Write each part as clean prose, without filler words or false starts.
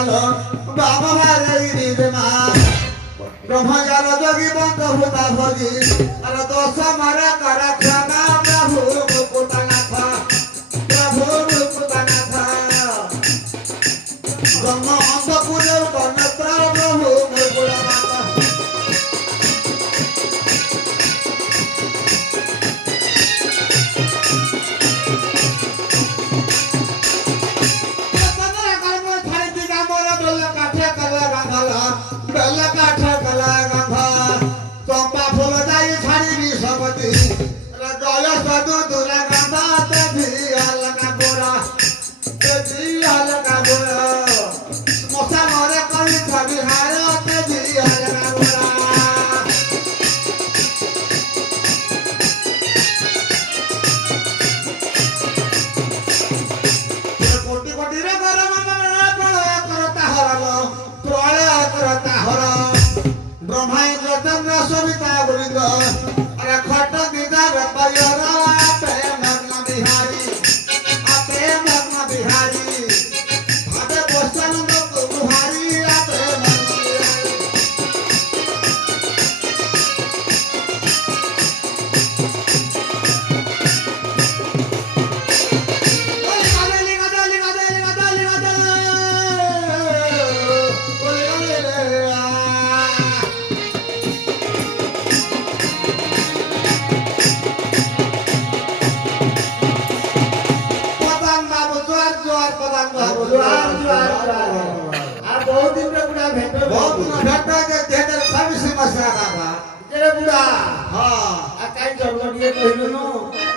আলো বাবা রে নির্মা ব্রহ্মজাল যোগী বন্ধ ভূতা ভোগী আর দোষ মারা করা ক্ষমা প্রভু মুকুটনাথ প্রভু মুকুটনাথ ব্রহ্ম অন্ধপুরে কর্ণত্র প্রভু মুকুটনাথ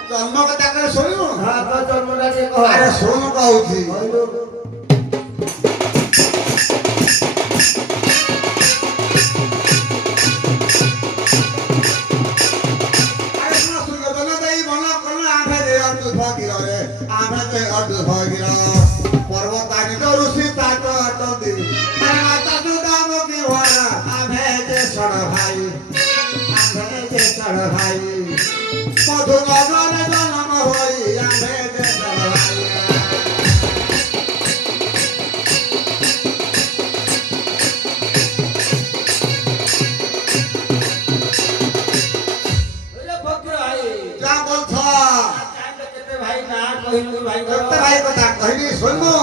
जन्म कथा कर सुनु हां तो जन्म रे कह अरे सुनु कहूची अरे सुनो सुनो बना दई बना करना आंखे दे और तू भागी रे आंखे दे और तू भागी पर्वत आनी तो ऋषि तात अट दे अरे माता तू दाम की वाला आंखे दे सड़ भाई आंखे दे सड़ भाई मधु नगर जन्म होई आंखे दे सड़ भाई अरे फकीर भाई क्या बोल था केते भाई ना कहिलु भाई केते भाई कथा कहली सुनो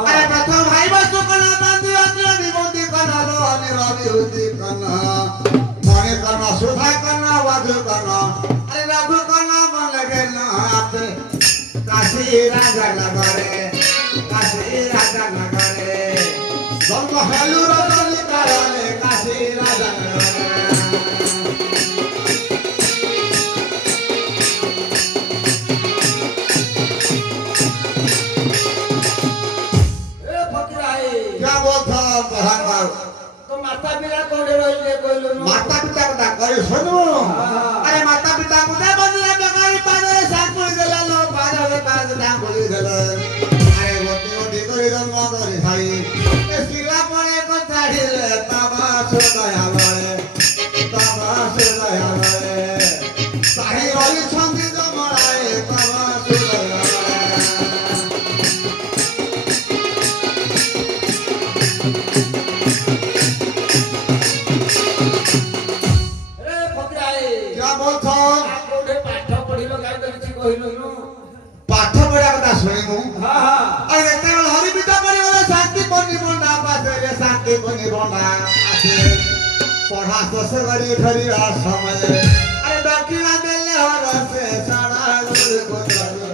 अरे प्रथम भाई वस्तु कना बांधी अति निबंधी कना लो निरवि हुति कना मणि कना सुधा कना वधु कना अरे रघु कना मन लगे ना आपे काशी राजा नगरे जन्म हेलु रतनी कारणे काशी राजा नगरे तो माता पिता कोडे रहिले कोइलो माता पिता कथा कहि सुनु अरे माता पिता कुते बदले बगाई पादे सापुर देला लो पादे पाद दाम बोली देला अरे गोटी गोटी करि जन्म करि खाई ए सिला पळे को चाढिले ताबा सुदया लळे साही रही छंदी जमराए ताबा सुदया पाठ पढ़ा कथा सुनिनु हां हां अरे केवल हरि पिता परिवार शांति पनि बंडा पासे रे शांति पनि बंडा आसे पढ़ा सोस गरी धरी आ समय अरे दक्षिणा देले हर से सारा गुरु गोत्रु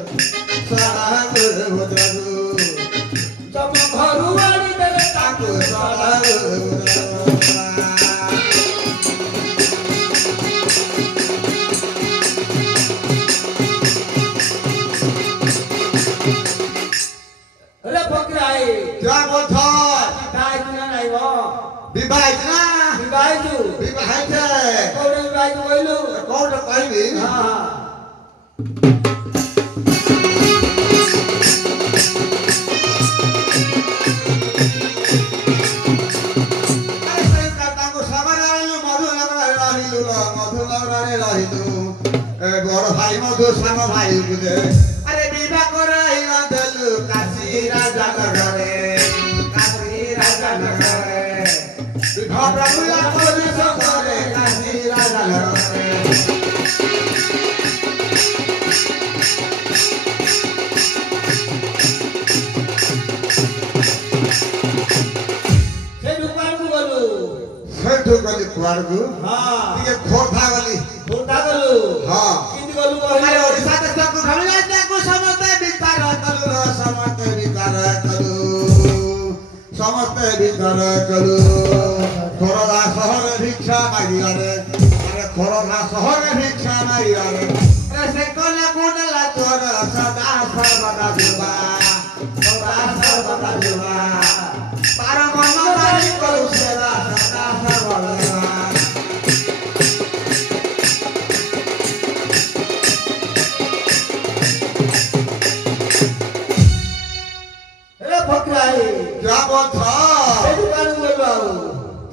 जब घरुवाड़ी देले ताकु सारा अरे फकीर भाई क्या बोल था विवाह ना नहीं वो विवाह ना विवाह जो विवाह है कोडे विवाह जो कोइलो कौन कहबी हां हां अरे सही कथा को सबर आइलु मधु नगरे रहिलु ए बड़ भाई मधु साम भाई बुझे अरे विवाह कराइला देलु काशी राजा नगरे काशी କୁଆଡକୁ ହଁ ଟିକେ ଖୋର୍ଦ୍ଧା ଗଲି ଖୋର୍ଦ୍ଧା ଗଲୁ ହଁ କେମିତି ଗଲୁ ଆରେ କହିଲୁ ଓଡ଼ିଶା ଦେଶକୁ ଭାବିଲା ତାକୁ ସମସ୍ତେ ବିଚାର କଲୁ ସମସ୍ତେ ବିଚାର କଲୁ ସମସ୍ତେ ବିଚାର କଲୁ ଖୋର୍ଦ୍ଧା ସହରରେ ଭିକ୍ଷା ମାଗିବାରେ ଆରେ ଖୋର୍ଦ୍ଧା ସହରରେ ଭିକ୍ଷା ମାଗିବାରେ ଆରେ ସେ କନ୍ୟା କୁଣ୍ଡଲା ତୋର ସଦା ସର୍ବଦା ଯିବା ସଦା ସର୍ବଦା ଯିବା ତାର ମନ ମାରି କରୁ ସେବା ସଦା ସର୍ବଦା ଯିବା ଏ ଫକରାଇ क्या बात था ଏ ଦୋକାନ ଗଲୁ ଆଉ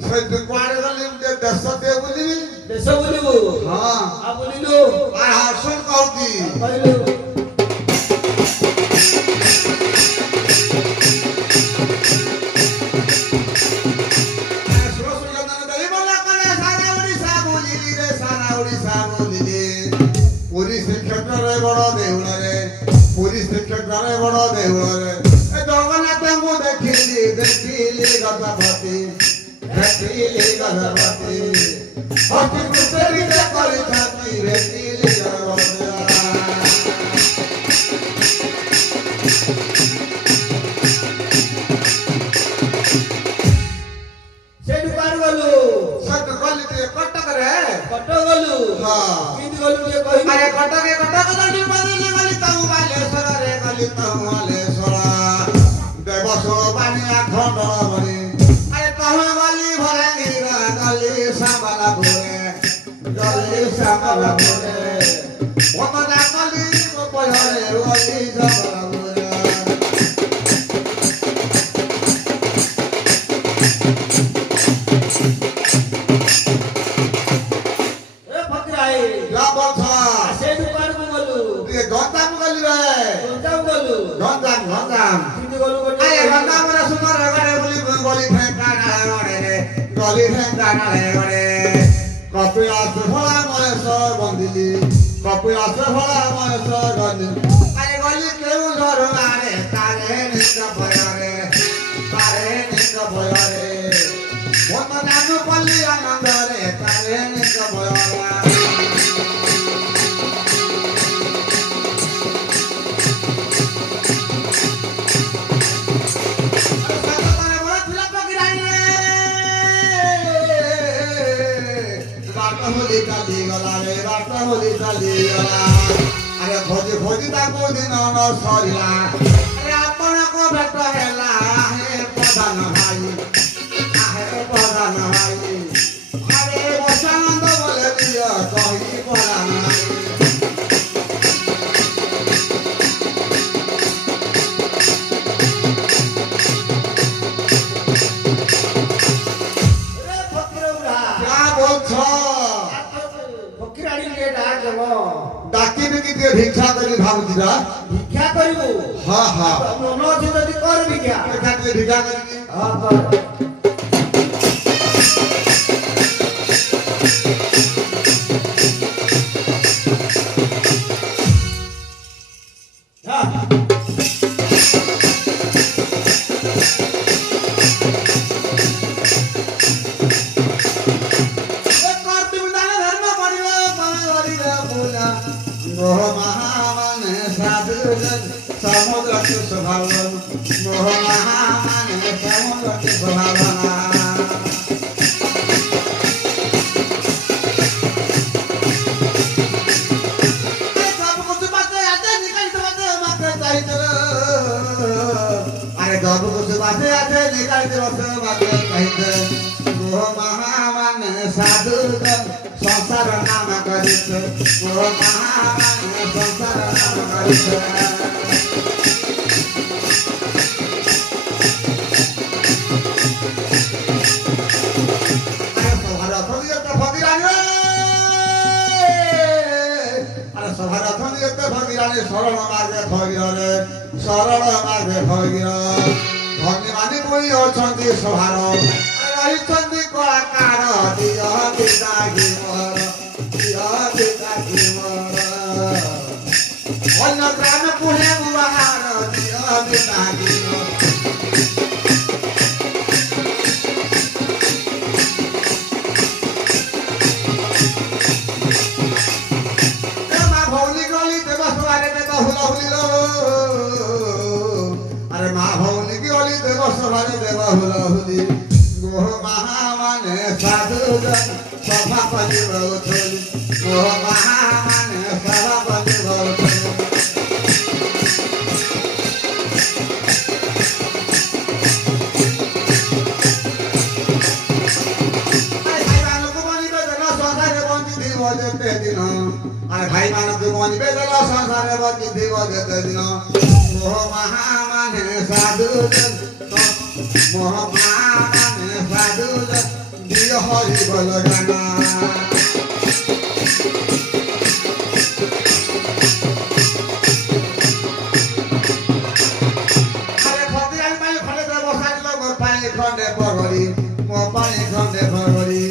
ସେ କୁଆଡେ ଗଲି ଯେ ଦେଶ ଦେ ବୁଲିବି ଦେଶ ବୁଲିବୁ ହଁ ଆଉ ବୁଲିଲୁ ଆରେ ହାସୁନ କହୁଛି କହିଲୁ ସୁର ସୁଗନ୍ଧନ ଦେଇ ବୋଲା କଲେ ସାରା ଓଡ଼ିଶା ବୁଲିଲି ରେ ସାରା ଓଡ଼ିଶା ବୁଲିଲି ପୁରୀ ଶ୍ରୀକ୍ଷେତ୍ରରେ ବଡ଼ ଦେଉଳରେ ପୁରୀ ଶ୍ରୀକ୍ଷେତ୍ରରେ ବଡ଼ ଦେଉଳରେ ଏ ଜଗନ୍ନାଥଙ୍କୁ ଦେଖିଲି ଦେଖିଲି ଗଜପତି ଦେଖିଲି ଗଜପତି ଅତି କୁଶଳୀରେ କରିଥାନ୍ତି ଦେଖିଲି ଗଜପତି ସେ ଦୋକାନ ଗଲୁ ସତ ଗଲି ଟିକେ କଟକରେ କଟକ ଗଲୁ ହଁ କେମିତି ଗଲୁ ଟିକେ କହିଲୁ ଆରେ କଟକେ କଟକ ଗଲି ବଦଲି ଗଲି ତମୁ ବାଲେଶ୍ୱରରେ ଗଲି ତମୁ ବାଲେଶ୍ୱର ଦେବସୋ ପାଣିଆ ଖଣ୍ଡମଣି ଆରେ ତମୁ ଗଲି ଭରାଙ୍ଗୀର ଗଲି ସାମ୍ବଲପୁରେ ଗଲି ସାମ୍ବଲପୁରେ ମମତା ଗଲି ପୟରେ ଗଲି ଜବଲପୁରେ ଏ ଫକରାଇ ଜବଲ ସେ ଦୋକାନକୁ ଗଲୁ ଟିକେ ଗଞ୍ଜାମ ଗଲି ରେ ଗଞ୍ଜାମ ଗଲୁ ଗଞ୍ଜାମ ଗଞ୍ଜାମ କେମିତି ଗଲୁ ଗୋଟେ আরে গঙ্গামরা সুন্দর গড়ে বলি গলি ঠেঙ্কা নালে গড়ে রে গলি ঠেঙ্কা নালে গড়ে কপিলাস ভোলা মহেশ্বর বন্দিলি কপিলাস ভোলা মহেশ্বর গলি আরে গলি কেউ ধর আরে তারে নিজ ভয়রে তারে নিজ ভয়রে মন জানু পল্লী আনন্দরে তারে নিজ ভয়রা होली चली गला रे बात होली चली गला अरे खोजी खोजी ताको दिन न सरिला अरे आपण को भेट हेला हे प्रधान भाई आहे प्रधान भाई अरे बसानंद बोले दिया कही प्रधान भाई ଏ ଫକରଉରା क्या बोलछ ଫକିରାଣୀ ଟିକେ ଡାକ ଦେବ डाकिबी की ते भिक्षा करी भाबुजीरा ଭିକ୍ଷା କରିବୁ हां हां ମନ ଅଛି ଯଦି କର ଭିକ୍ଷା भिक्षा करी भिक्षा करी ହଁ କର समुद्र के स्वभाव मोह महामाने समुद्र के स्वभाव अरे जब कुछ बातें आते निकालते बस बातें कहते मोह महामाने साधु संसार नाम करित मोह महामाने संसार नाम करित सरल मार्गे भगिरे सरल मार्गे भगिर धनी मानी कोई अछंती सभार रहिछंती कलाकार दिया बिदागी मोर अन्य ग्राम पुणे बुहार दिया बिदागी मोर हुलहुली मोह महामाने साधुजन सभापति बहुथली मोह महामाने सभापति बहुथली अरे भाई मानो के मन पे चलो संसार बची देव देते दिन मोह महामाने साधु मोह महामाने साधु दिय हरि बोल गाना अरे फतिराल पानी खंडे तो बसाई लोग पानी खंडे पगड़ी मो पानी खंडे पगड़ी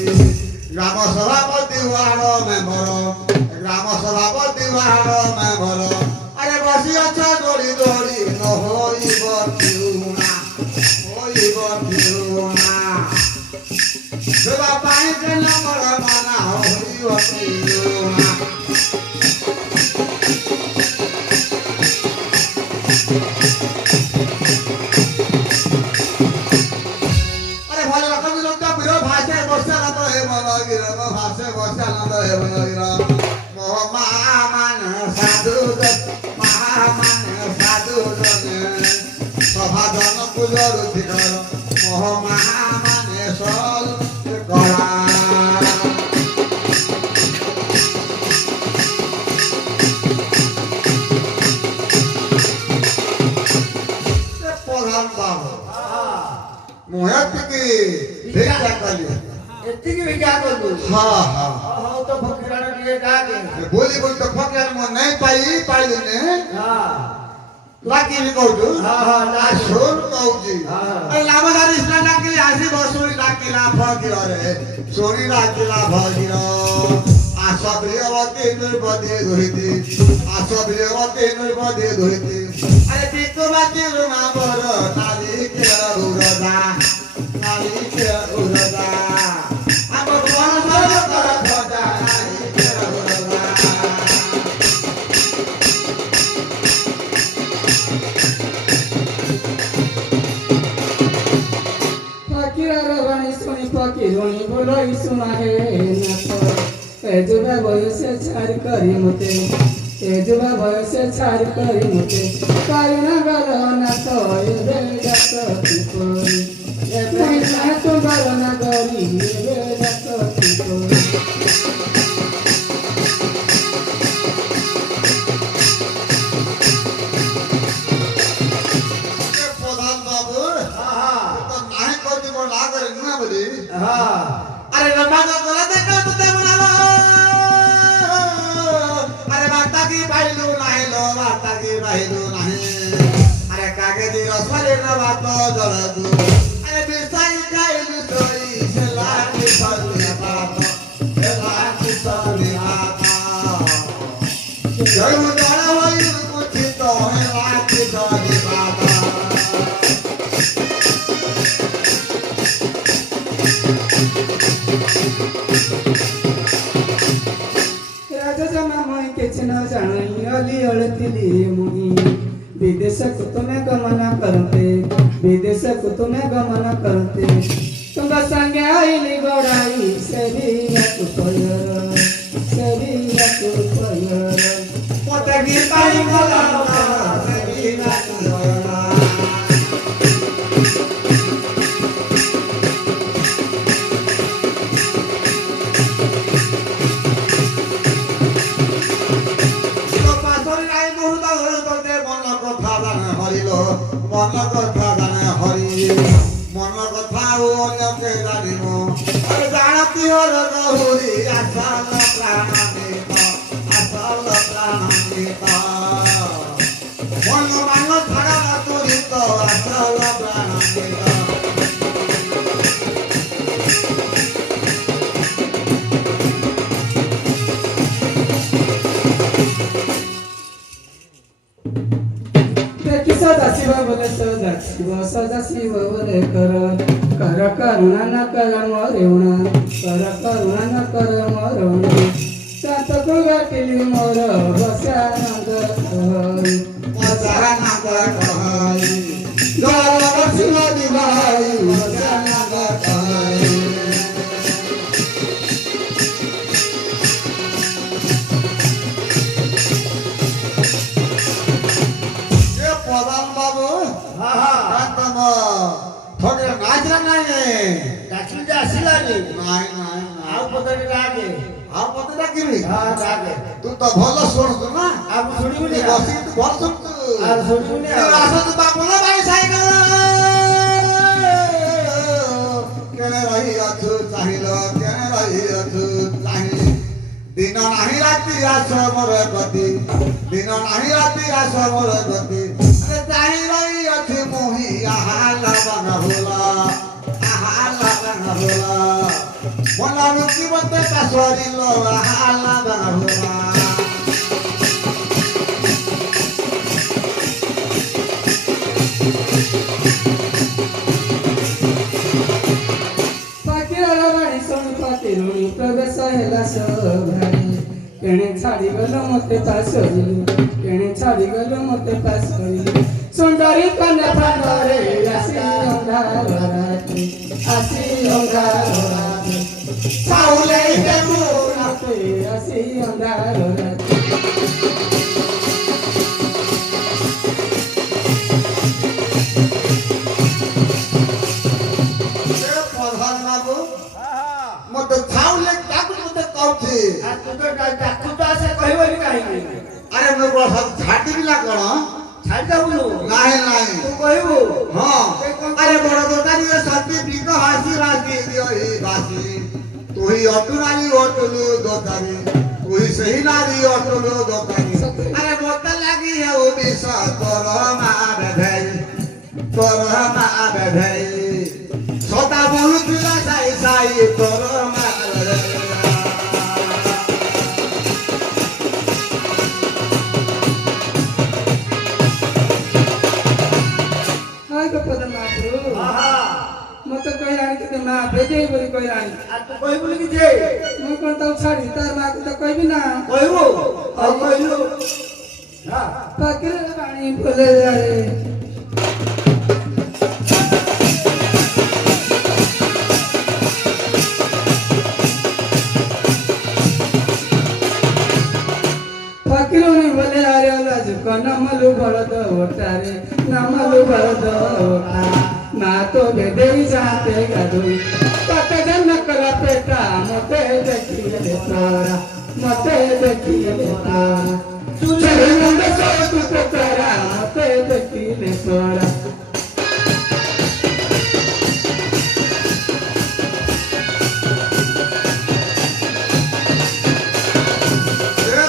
ग्राम सभापति वार्ड मेंबर ग्राम सभापति वार्ड मेंबर अरे बसी अच्छा दौड़ी दौड़ी न होइब पिउना सेवा पानी के नंबर माना होइब पिउना अरे भले रकम लोग तो बिरो भाषा बसा ना तो हे मनगिर भाषा बसा ना तो हे मनगिर मोह महामान साधु सभा जन पूजर धिकर मोह महामाने सल करा प्रधान बाबू मुहूर्त की भिक्षा करिए एतिकी भी क्या कर दूं हाँ हाँ हाँ तो फकीराने लिए का के बोली बोली तो फकीर में नहीं पाई ने हाँ लाकी भी कहू हाँ ना सुन कहू जी हाँ। अरे लामदार इसना लाकी आसी बसोरी लाकी ला फकीर रे सोरी लाकी ला फकीर आसब्रियवती निर्बदे धुइती आसब्रियवती निर्बदे धुइती अरे पितुबाती रुमा बर नाली के उरदा अब कोन सर कर खदा नाली के उरदा फकीरार वाणी सुनी फकीरोनी बोलाई सुना हे नाथ एजुबा भयसे छाड़ करी मते एजुबा भयसे छाड़ करी मते कारुणा गर नाथ एबे जात तिपरी एबे नाथ गरना गरी एबे जात तिपरी प्रधान बाबू हाँ तो नाही कोती को लाग रे ना बली हाँ अरे रम्मा का गला देखा तो ते बनालो अरे वार्ता की पाइलू नाही लो वार्ता की पाइलू नाही अरे कागे दी रसवाले ना बात जळदू अरे बिसाई खाइलू सोई से लाठी सनी बात ए लाठी सनी बात जळू जळ होई कुछ तो है लाठी सनी बात राजा जना मैं किछ न जानी अली अड़तिली मुही विदेश को तुम्हें गमन करते विदेश को तुम्हें गमन करते तुम संगे आईली गोड़ाई सेरी रखु पयर पोतगी पाई भला सेरी रखु मन कथा जाने हरि मन कथा अन्य के जानिब अरे जानती हर गहुरी आसल प्राणित मन मान छाड़ा तुरित आसल प्राणित सदाशिव बोले सदाशिव बोले कर करुणा न कर मरुणा कर करुणा न कर मरुणा सात को गाटिली मोर बसानंद बसानंद कहई गल बसिल दिलाई ହଁ ହଁ ତମ ଥରେ ନାଚରା ନାଇଁ ଡାକିଲି ଯେ ଆସିଲାନି ନାଇଁ ନାଇଁ ଆଉ ପଦରେ ଡାକେ ଆଉ ମତେ ଡାକିବି ହଁ ଡାକେ ତୁ ତ ଭଲ ଶୁଣୁଛୁ ନା ଆଉ ମୁଁ ଶୁଣିବୁନି ତୁ ବସିକି ତୁ ଭଲ ଶୁଣୁଛୁ ଆଉ ଶୁଣିବୁନି ତୁ ଆଉ ଆସ ତୁ ବାବୁଲ ଭାଇ ସାଇକେଲ କେଣେ ରହି ଅଛୁ ଚାହିଁଲ କେଣେ ରହି ଅଛୁ ଚାହିଁ ଦିନ ନାହିଁ ରାତି ଆସ ମୋର ଗତି ଦିନ ନାହିଁ ରାତି ଆସ ମୋର ଗତି ଚାହିଁ ରହି ଅଛି ମୁହିଁ ଆହା ଲବନ ଭୁଲା ଆହା ଲବନ ଭୁଲା ମନ ରୁଚି ମତେ କାଶରିଲ ଆହା ଲବନ ଭୁଲା ପାକିର ବାଣୀ ଶୁଣି ପାକିରୁଣି ପ୍ରବେଶ ହେଲା ସଭାରେ କେଣେ ଛାଡ଼ିଗଲ ମତେ ପାଶରିଲୁ କେଣେ ଛାଡ଼ିଗଲ ମତେ ପାଶରିଲୁ ସୁନ୍ଦରୀ କନ୍ୟା ଫାଣ୍ଡରେ ଆସି ଅନ୍ଧାର ରାତି ଆସି ଅନ୍ଧାର ରାତି ସାଉଲେ ହେବୁ ରାତି ଆସି ଅନ୍ଧାର ରାତି ପ୍ରଧାନ ବାବୁ ମତେ ଛାଉଲେ ତାକୁ ମତେ କହୁଛି ଆଉ ତୁ ତ ଡାକୁ ତ ଆସେ କହିବନି କାହିଁକି ଆରେ ମୁଁ କଣ ସବୁ ଛାଡ଼ିବି ନା କଣ ଛାଡ଼ିଦେବୁନୁ ନାହିଁ ନାହିଁ ତୁ କହିବୁ ହଁ ଆରେ ବଡ଼ ଦୋକାନୀରେ ସତୀ ବିକ ହାସି ରାସି ଦିଅଇ ବାସି ତୁହି ଅଟୁନାରୀ ଅଟୁଲୁ ଦୋକାନୀ ତୁହି ସେହି ନାରୀ ଅଟୁଲୁ ଦୋକାନୀ ଆରେ ମତେ ଲାଗି ହେଉ ବିଷ ତୋର ମା ବେଧେଇ ସଦା ବୁଲୁଥିଲା ସାଇ ସାଇ ତୋର ମା ବେଧେଇ ହାଇ ଗୋପଦ ମହାପ୍ରଭୁ ମତେ କହିଲାଣି କେତେ ମା ବେଦେଇ ବୋଲି କହିଲାଣି ଆଉ ତୁ କହିବୁନି କି ଯେ ମୁଁ କଣ ତାକୁ ଛାଡ଼ି ତାର ମାକୁ ତ କହିବି ନା କହିବୁ ଆଉ କହିଲୁ ହଁ ପାକିର ବାଣୀ ବୋଲେ ଯାଏ ଫକୀରୁଣି ବୋଲେ ଆରେ ଲାଜୁକ ନାମଲୁ ବଳଦ ଓଟାରେ ନାମଲୁ ବଳଦ ଓଟା ମା ତ ବେଦେଇ ଯାତେ ଗାଧୋଇ ତତେ ଜନ୍ମ କଲା ପେଟା ମତେ ଦେଖିଲେ ତୋରା ମତେ ଦେଖିଲେ ତୋରା ଚୁଲି ମୁଣ୍ଡ ସବୁ ପୋକରା ମତେ ଦେଖିଲେ ତୋରା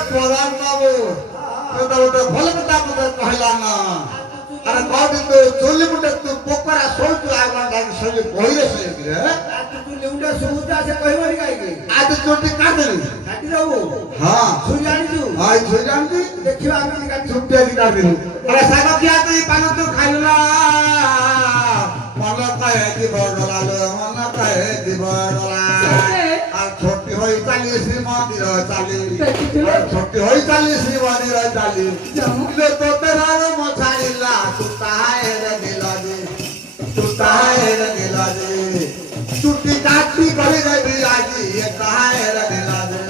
ପ୍ରଧାନ ବାବୁ ଗୋଟେ ଭଲ କଥା ମତେ କହିଲା ନା ଆରେ କହୁଛି ତୁ ଚୁଲି ମୁଣ୍ଡେ ତୁ ପୋକରା ଶୋଉଛୁ ଆଉ କଣ ତାକୁ ଶୋଇ ବହିରେ ଶୋଇକି ଆଉ ତୁ ଲେଉଟା ଶୁଣୁଛୁ ଆସେ କହିବନି କାହିଁକି ଆଜି ଚୁଟି କାଟିଦେବି କାଟିଦବୁ ହଁ ଶୁଣି ଜାଣିଛୁ ହଁ ଶୋଇ ଜାଣିଛି ଦେଖିବା ଆମେ କାଟି ଚୁଟି ଆଜି କାଟିଦେବି ଆରେ ଶାଗ ଖିଆ ତୁ ପାନ ତୁ ଖାଇଲୁ ନା ମନ କହେ ଯିବ ଗଲା ମନ କହେ ଯିବ ଗଲା আর ছোটি হই চালি শ্রীমন্দির চালি আর ছোটি হই চালি শ্রীমন্দির চালি দিলে তো তেরার মছাইলা তু তাহের দিলাজি তু তাহের দিলাজি ছুটি কাটি করে যাবি আজি এ তাহের দিলাজি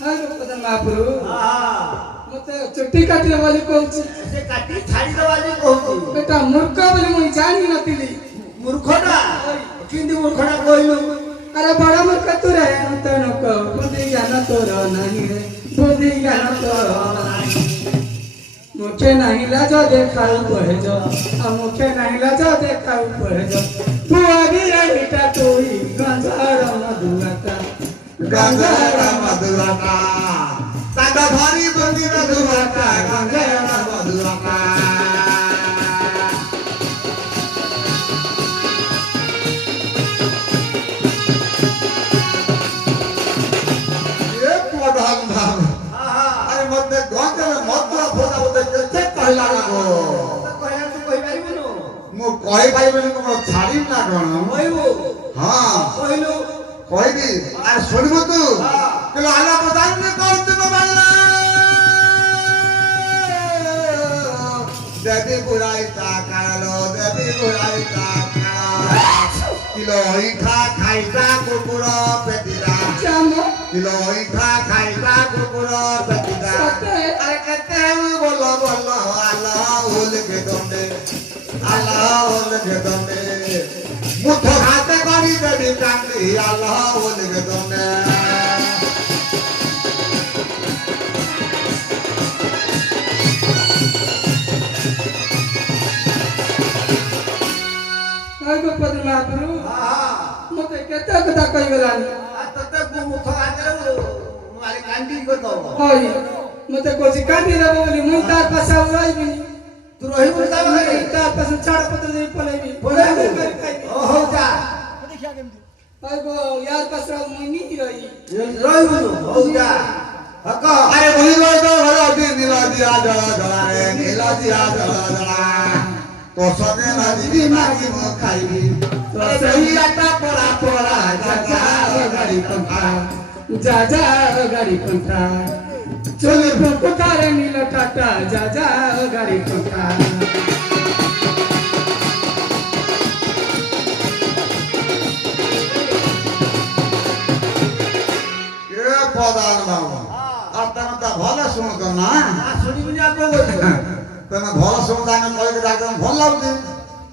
ହାଇ ଗୋପଦ ମହାପ୍ରଭୁ ହଁ ମତେ ଚୁଟି କାଟିଲେ ବୋଲି କହୁଛି ସେ କାଟି ଛାଡ଼ିଦବା ଯେ କହୁଛୁ ବେଟା ମୂର୍ଖ ବୋଲି ମୁଁ ଜାଣିନଥିଲି ମୂର୍ଖଟା କେମିତି ମୂର୍ଖଟା କହିଲୁ ଆରେ ବଡ଼ ମୂର୍ଖ ତୁ ରେ ତେଣୁକ ବୁଦ୍ଧି ଜ୍ଞାନ ତୋର ନାହିଁ ରେ ବୁଦ୍ଧି ଜ୍ଞାନ ତୋର ନାହିଁ মুখে নাহিলা যো দেখাও পড়েছ আর মুখে নাহিলা যো দেখাও পড়েছ পুয়াবি রাহিটা তুই গঞ্জার মধুয়াটা গঞ্জার মধুয়াটা তাগা ধরি বন্দি মধুয়াটা গঞ্জার মধুয়াটা প্রধান ভাব আরে মধ্যে গঞ্জার মধুয়া ফোটা বলতে কেতে কহিলা লাগো କହିଲା ତୁ କହିପାରିବୁନୁ মু কই পাইবেনি মু ছাড়িম না কোন କହିବୁ হ্যাঁ କହିଲୁ কইবি আর শুনবো তু হ্যাঁ। কিন্তু আল্লাহ প্রধান নে করতে বাবা দেবী বুড়াই তা কালো দেবী বুড়াই তা কালো কিলো ইখা খাইতা কুকুর পেটিরা চাম ମୋ କିଲୋ ଅଇଁଠା ଖାଇବା କୁକୁର ବେଟିକା ସତେ ଆରେ କେତେ ବୋଲ ବୋଲ ଆଲ୍ଲାହ ଓଲକେ ଦଣ୍ଡେ ଆଲ୍ଲାହ ଓଲକେ ଦଣ୍ଡେ ମୁଠ ହାତେ କରି ଦେବି କାନ୍ଦି ଆଲ୍ଲାହ ଓଲକେ ଦଣ୍ଡେ ଭାଇ ଗୋପଦ ମହାପ୍ରଭୁ ହଁ ମତେ କେତେ କଥା କହିଗଲାନି ତତେ ମୁଥ ଆଗରେ ମାରି କାଣ୍ଡି କରିଦବ ହଇ ମତେ କହୁଛି କାନ୍ଦି ଦେବ ବୋଲି ମୁଁ ତାର ପାଶେ ଆଉ ରହିବିନି ତୁ ରହିବୁ ତା ଘରେ ତାର ପାଶେ ଛାଡ଼ ପତ୍ର ଦେଇ ପଳେଇବି ପଳେଇବୁ ଓ ହଉ ଯା ଭାଇ ଗো ୟାର ପାଶେ ଆଉ ମୁଇଁ ନି ରହି ରହିବୁ ହଉ ଯା ହକ ଆରେ ବୁଲିବ ତ ଘର ଅତି ନୀଳ ଦିଆ ଜଳ ଜଳାରେ ନୀଳ ଦିଆ ଜଳ ଜଳା তো সনে নাজিবি মাগি মো খাইবি তো সেই আটা পড়া পড়া যা যা গাড়ি পন্থা যা যা গাড়ি পন্থা চলে কোথারে নীল টাটা যা যা গাড়ি পন্থা এ প্রধান বাবু আর তুমি তো ভালো শুনতো না শুনিবি না কো বলছো তুমি ভালো শুনতো আমি কইকে ডাকতাম ভাল লাগুছে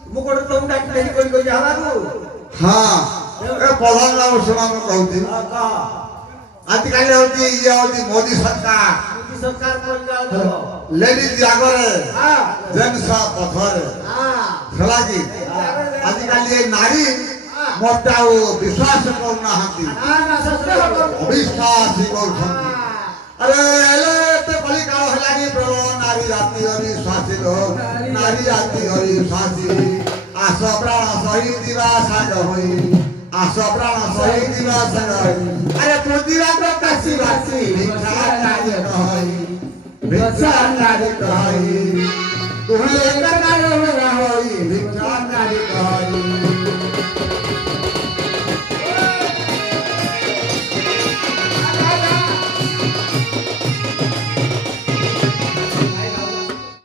ମୁଁ ଗୋଟେ ତମକୁ ଡାକି ଡାକି କହି ହବାକୁ হ্যাঁ এ প্রধান বাবু শোনা ମୁଁ କହୁଛି ଆଜିକାଲି ହଉଛି ଇଏ ହଉଛି ମୋଦି ସରକାର ମୋଦି ସରକାର କହି ଯାଉଥିବ ଲେଡିଜ ଆଗରେ ହଁ ଜେନ୍ସ ପଛରେ ହଁ ହେଲା କି ଆଜିକାଲି ଏ ନାରୀ ମୋତେ ଆଉ ବିଶ୍ୱାସ କରୁନାହାନ୍ତି ନା ନା ସତ୍ୟ ହବ ଅବିଶ୍ୱାସୀ କରୁଛନ୍ତି আরে এলে তো কলিকাল হেলানি প্রভু নারী জাতি হরি শাসিল নারী জাতি হরি শাসি আস প্রাণ শহীদ দিবা সাগ হই আস প্রাণ শহীদ দিবা সাগ হই আরে প্রতিভা প্রকাশী বাসী ভিক্ষা কাজ হই ভিক্ষা